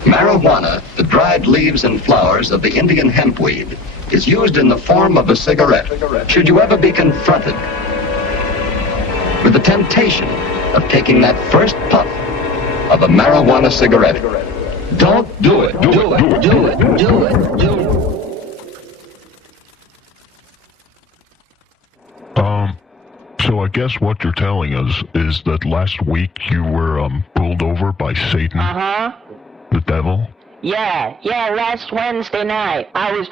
Marijuana, the dried leaves and flowers of the Indian hempweed, is used in the form of a cigarette. Should you ever be confronted with the temptation of taking that first puff of a marijuana cigarette, don't do it. Do it. So I guess what you're telling us is that last week you were pulled over by Satan? The devil? Yeah, last Wednesday night. I was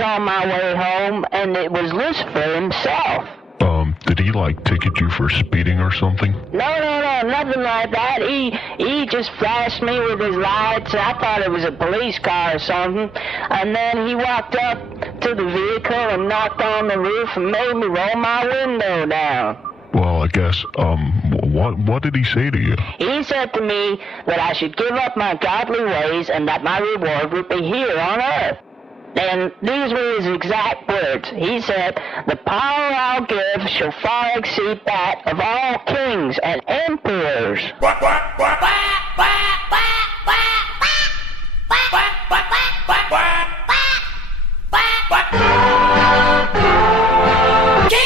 on my way home, and it was Lucifer himself. Did he, ticket you for speeding or something? No, nothing like that. He just flashed me with his lights, and I thought it was a police car or something. And then he walked up to the vehicle and knocked on the roof and made me roll my window down. Well, I guess, what did he say to you? He said to me that I should give up my godly ways and that my reward would be here on earth. And these were his exact words. He said, "The power I'll give shall far exceed that of all kings and emperors." Get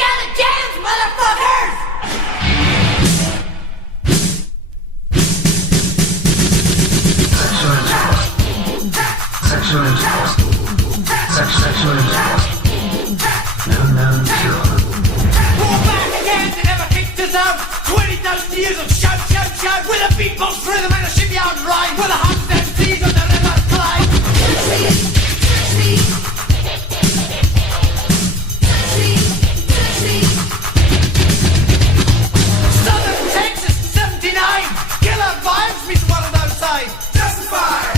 out of jams, motherfuckers! Sexual intercourse. Sexual intercourse. No cure. We're back again, they never kicked us out. 20,000 years of shout. With a beatbox rhythm and a shipyard rhyme. With a handstand seas on the river Clyde. Southern Texas, 79. Killer vibes meets the world outside. Justified.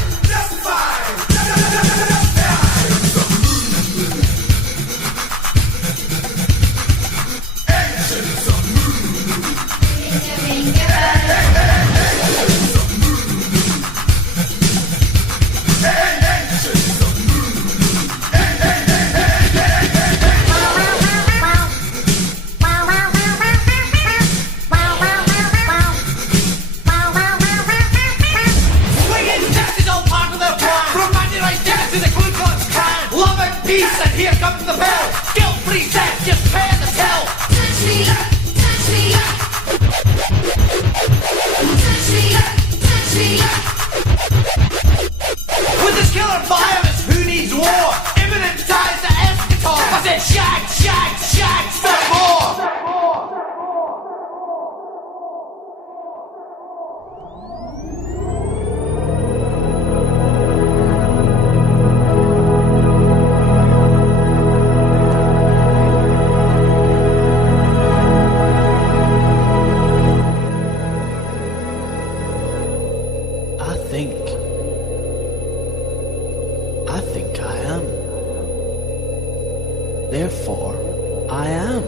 Peace, and here comes the bell. Guilt-free sex, just pay the tell. Touch me. With this killer virus, who needs war? Imminent ties to eschaton. I said shag, stop more. Therefore, I am.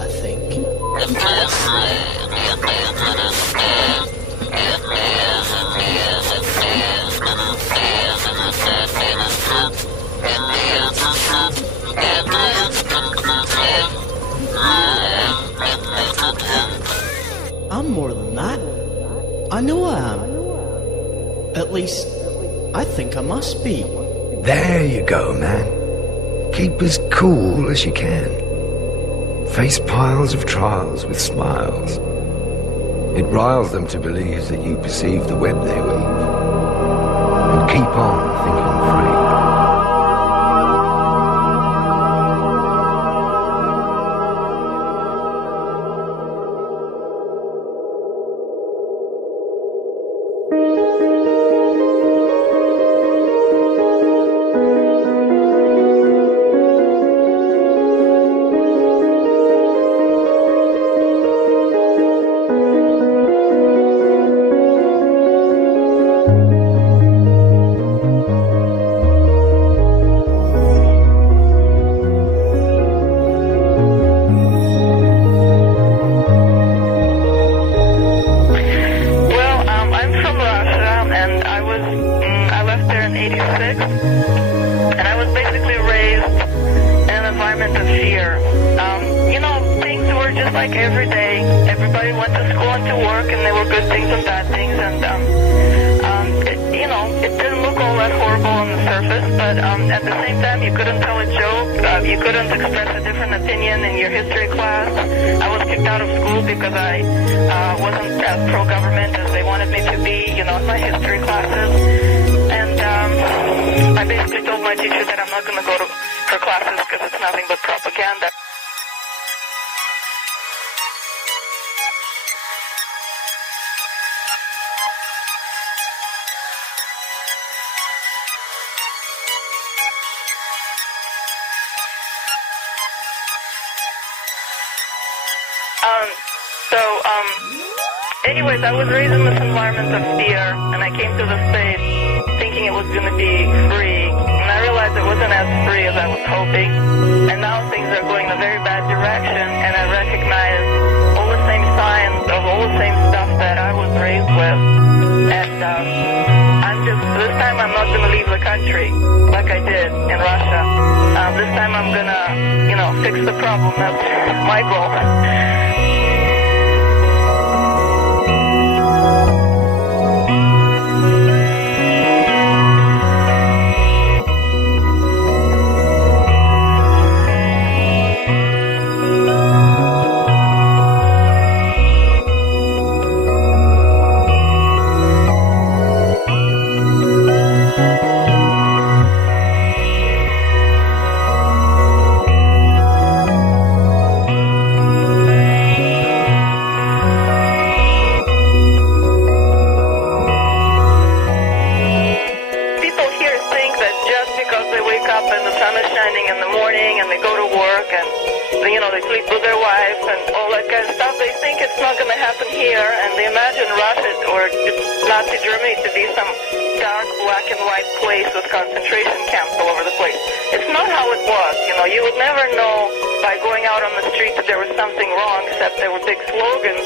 I think. I'm more than that. I know I am. At least, I think I must be. There you go, man. Keep as cool as you can. Face piles of trials with smiles. It riles them to believe that you perceive the web they weave. And keep on thinking free. like every day. Everybody went to school and to work, and there were good things and bad things, and it didn't look all that horrible on the surface, but at the same time, you couldn't tell a joke, you couldn't express a different opinion in your history class. I was kicked out of school because I wasn't as pro-government as they wanted me to be, in my history classes, and I basically told my teacher that I'm not going to go to her classes because it's nothing but propaganda. Anyways, I was raised in this environment of fear, and I came to the States thinking it was going to be free, and I realized it wasn't as free as I was hoping, and now things are going in a very bad direction, and I recognize all the same signs of all the same stuff that I was raised with, and this time I'm not going to leave the country like I did in Russia. This time I'm going to, fix the problem. That's my goal. They sleep with their wives and all that kind of stuff. They think it's not going to happen here, and they imagine Russia or Nazi Germany to be some dark black and white place with concentration camps all over the place. It's not how it was. You would never know by going out on the street that there was something wrong, except there were big slogans,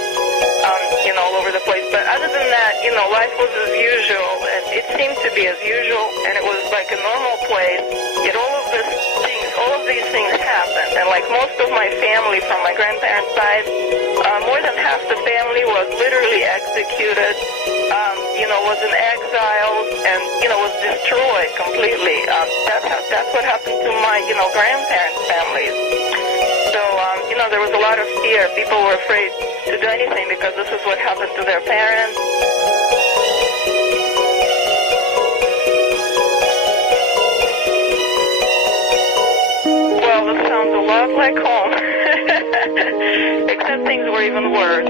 all over the place. But other than that, life was as usual, and it seemed to be as usual, and it was like a normal place. Yet all of these things happened, and like most of my family from my grandparents' side, more than half the family was literally executed, was in exile, and was destroyed completely. That's what happened to my grandparents' families. So there was a lot of fear. People were afraid to do anything because this is what happened to their parents. Well, this sounds a lot like home, except things were even worse.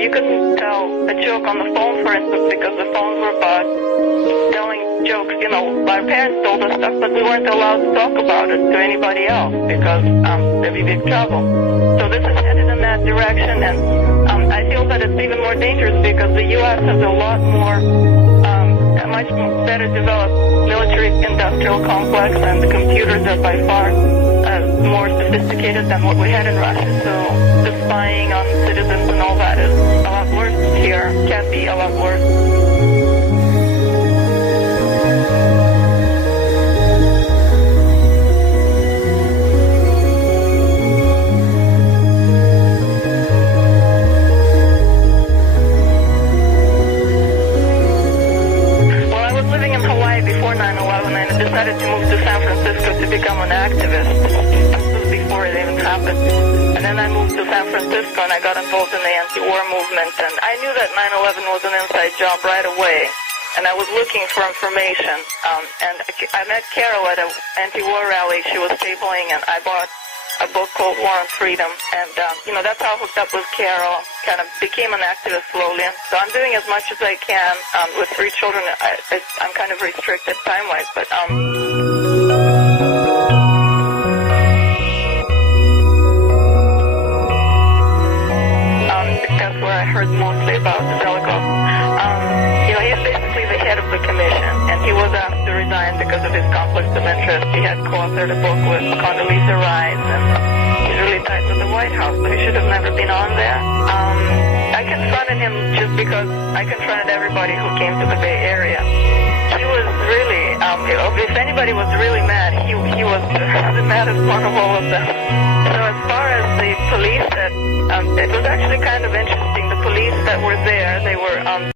You couldn't tell a joke on the phone, for instance, because the phones were bugged. Telling jokes, our parents told us stuff, but we weren't allowed to talk about it to anybody else because there'd be big trouble. So this is headed in that direction, and I feel that it's even more dangerous because the U.S. has a lot more, a much better developed military-industrial complex, and the computers are by far more sophisticated than what we had in Russia. So the spying on citizens and all that is a lot worse here, can be a lot worse. Before 9/11, I decided to move to San Francisco to become an activist. This was before it even happened. And then I moved to San Francisco and I got involved in the anti-war movement. And I knew that 9/11 was an inside job right away. And I was looking for information. And I met Carol at an anti-war rally she was tabling, and I bought a book called War on Freedom, and that's how I hooked up with Carol, kind of became an activist slowly. And so I'm doing as much as I can. With 3 children, I'm kind of restricted time-wise, but that's where I heard mostly about Zelikov. He's basically the head of the commission, and he was asked to resign because of his conflict of interest. He had co-authored a book with Condoleezza Rice, and he's really tied to the White House, so he should have never been on there. I confronted him just because I confronted everybody who came to the Bay Area. He was really, if anybody was really mad, he was the maddest one of all of them. So as far as the police that, it was actually kind of interesting. The police that were there, they were